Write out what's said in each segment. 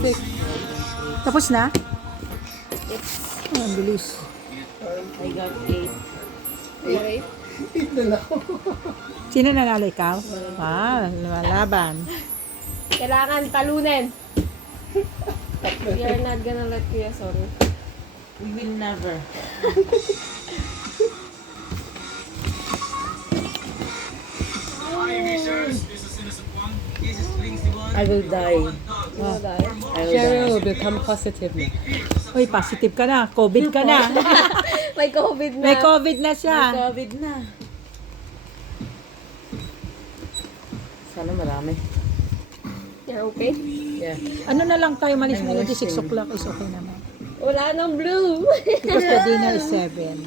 Six. Tapos na? Yes. Oh, ang bilis. I got 8. Okay. Sino nanalo, ikaw? Wow, lumalaban. Kailangan talunin. We are not gonna let Kuya sorry. We will never. I will die. Oh, dahil. I will Sherry die. will become positive na. Uy, positive ka na. COVID ka na. May COVID na. May COVID na siya. COVID na. Sana marami. You're okay? Yeah. Ano na lang tayo, malis melody, 6 o'clock is okay naman. Wala nang blue. Because the dinner is 7.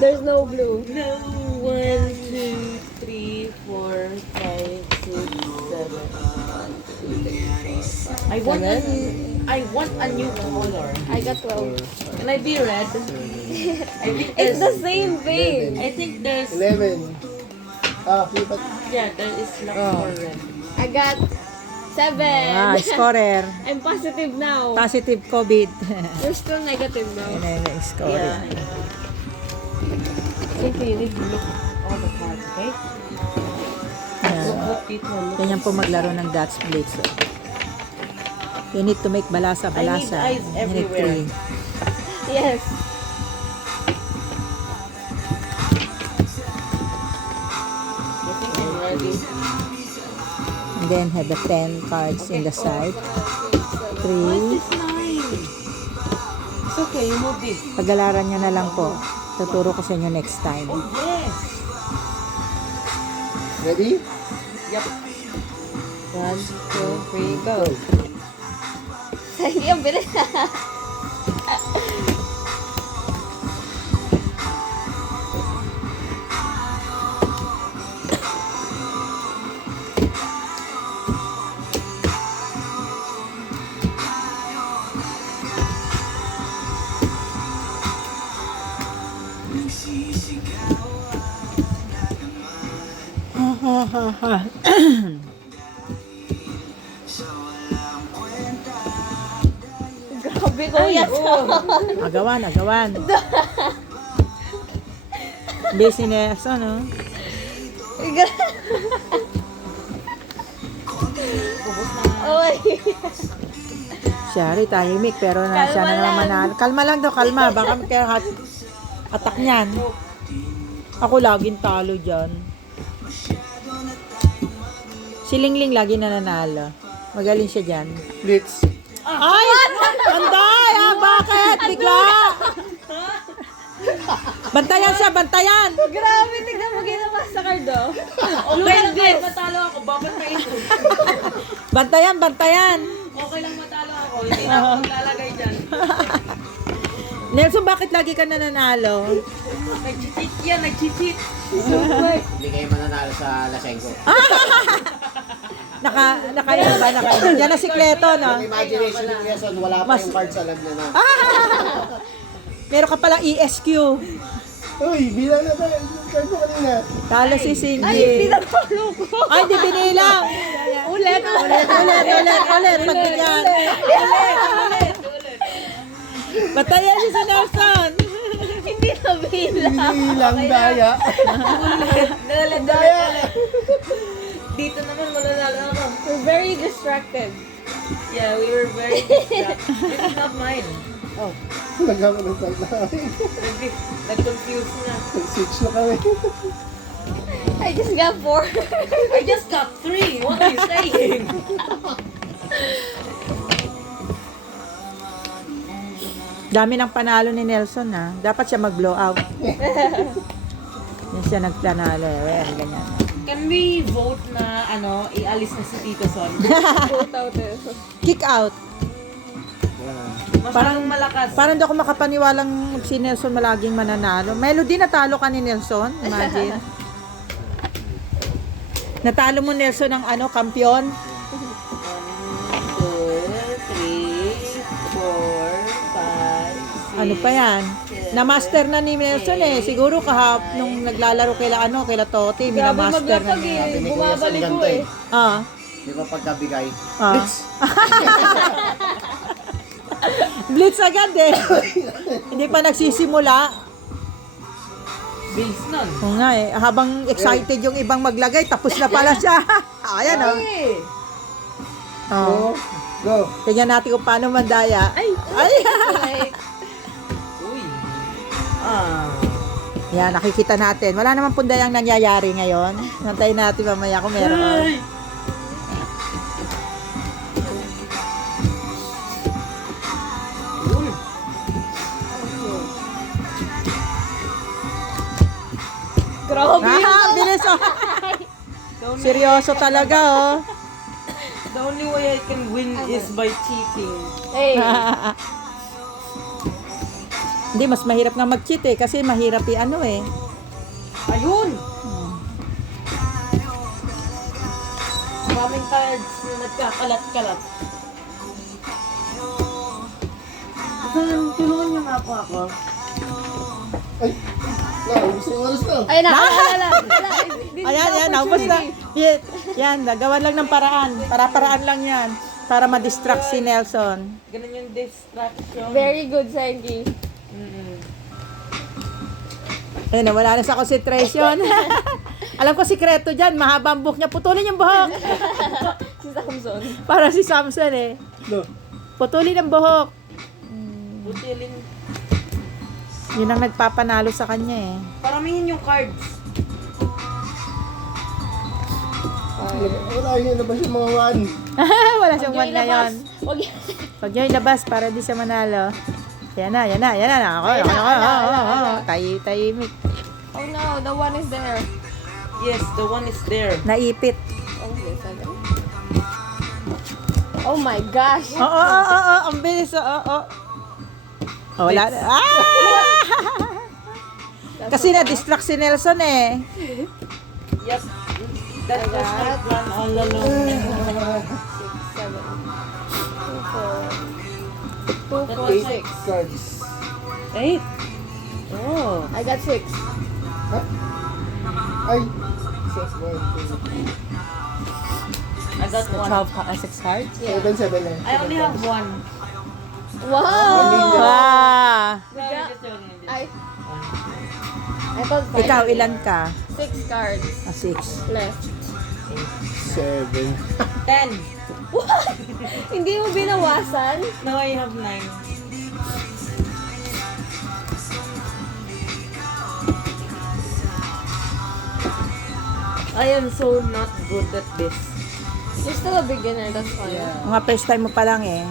There's no blue. No, 1, 2, 3, 4, 5, 6, 7. I want a new color. I got 12. Can I be red? I think It's the there's, same thing. I think there's, 11. Lipat. yeah, there is luck for red. I got 7. Ah, scorer. I'm positive now. Positive COVID. You're still negative now. Yun na yung scorer. Yeah. I think you need to look at all the cards, okay? Look Yeah. what people look. Ganyan po maglaro ng Dutch Blitz. You need to make balasa-balasa. I need eyes You need everywhere. 3. Yes. I think I'm ready. And then have the 10 cards in the side. 3. It's 9. It's okay, you move this. Pag-alaran nyo na lang po. Tuturo ko sa inyo next time. Oh, yes. Ready? Yep. 1, 2, 3, go. Hindi ang bilis. Grabe ko yan. Agawan. Business, ano? Oy. Shari, tahimik, pero na, siya na Kalma naman lang. manalo. Kalma lang daw, kalma. Baka kaya atak niyan. Ako laging talo dyan. Si Lingling lagi nananalo. Magaling siya dyan. Blitz. Ay! Banday! Ah, bakit? Bigla! Bantayan siya, bantayan! Grabe, tignan mo ginawa sa card, oh. Okay lang kahit matalo ako, bakit pa ito? Bantayan! Okay lang matalo ako, hindi na ako maglalagay dyan. Nelson, bakit lagi ka nananalo? Nag-cheat yan, nag-cheat. Hindi kayo mananalo sa Lasengo. Nakainom ba? Nakainom. Yan na sikleto, no? Ang imagination ni Quezon, wala pa yung card sa lag na. Meron ka palang ESQ. Uy, bilang na tayo. Yung card mo kanina. Talo si Cindy. Ay, pinatalo ko. Ay, di binilang. Ulit. Ulit. Pagbigyan. Batayan si si Nelson. Hindi na bilang. Bilang daya. Daya. Dito naman malalala ako. We're very distracted. Yeah, we were very distracted. This is not mine. Nagkaman ng card na kami. Nag-confuse na. Nag-switch na kami. I just got 4. I just got 3. What are you saying? Dami ng panalo ni Nelson, ha? Dapat siya mag-blow out. Yan siya nagpanalo. Ayan, ganyan. Can we vote na ialis na si Tito Son? Vote out eh. Kick out. Masyadong malakas. Parang hindi ako makapaniwalang si Nelson malaging mananalo. Melody, natalo ka ni Nelson. Imagine. Natalo mo Nelson ng kampiyon. 1, 2, 3, 4, 5, 6, Ano pa yan? 7, Na-master na ni Nelson eh. Siguro nung naglalaro kaila Toti, Grabe minamaster na maglapag niya. eh. Ni Kuya Bumabalik ko Sangganta eh. Ah. Di ba pagkabigay? Ah. Blitz! Blitz agad eh. Hindi pa nagsisimula. Bills nun. Oo nga eh. Habang excited yung ibang maglagay, tapos na pala siya. Ayan oh. Oh. Go! Tingnan natin kung paano mandaya. Ay! Like, Uy. Ah. Yan, nakikita natin. Wala naman pundayang nangyayari ngayon. Nantayin natin mamaya kung meron. grabe yun. Bilis oh. Seryoso talaga oh. The only way I can win is by cheating. Hey, Hindi, mas mahirap nga mag-cheat eh. Kasi mahirap ano eh. Ayun! Maraming cards na nagkakalat-kalat. Tulungan niyo nga po ako. Ay! Gusto yung oras na. ay nakakala. Ayan, naubos na. Yan, nagawan lang ng paraan. Para-paraan lang yan. Para ma-distract si Nelson. Ganun yung distraction. Very good, Senki. Ayun, nawala na sa concentration. Alam ko sikreto dyan, mahaba ang buhok niya. Putulin yung buhok. Si Samson. Para si Samson eh. No. Putulin ang buhok. Butilin. Yun ang nagpapanalo sa kanya eh. Paramihin yung cards. Wala yung labas yung mga one. Wala siyang one ngayon. Wag Pag niya ilabas para di siya manalo. Yan na. Ako. Tahimik. Oh no, the one is there. Yes, the one is there. Naipit. Oh, yes, seven. Oh my gosh. Oo. Ang bilis. Oo. Oh, wala na. Kasi na-distract si Nelson eh. Yes. That was my plan all along. 2, 4, 6. Cards. 8. Oh. I got 6. Ay! 6, 1, 2, I got 6 cards? 7, 7 lang. I only have 1. Wow! Wow! I thought 5. Ikaw, ilan ka? 6 cards 6. left. 7. 10. Hindi mo binawasan? Now I have 9. I am so not good at this. You're still a beginner, that's fine. Mga first time mo pa lang eh.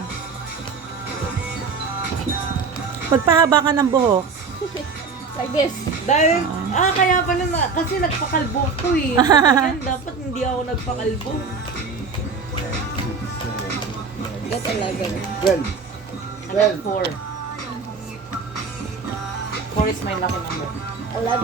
Magpahaba ka ng buhok. Like this. Dahil, kaya pala kasi nagpakalbo ko eh. Yan, dapat hindi ako nagpakalbo. Get 11. 12. I got 4. 4 is my lucky number. 11.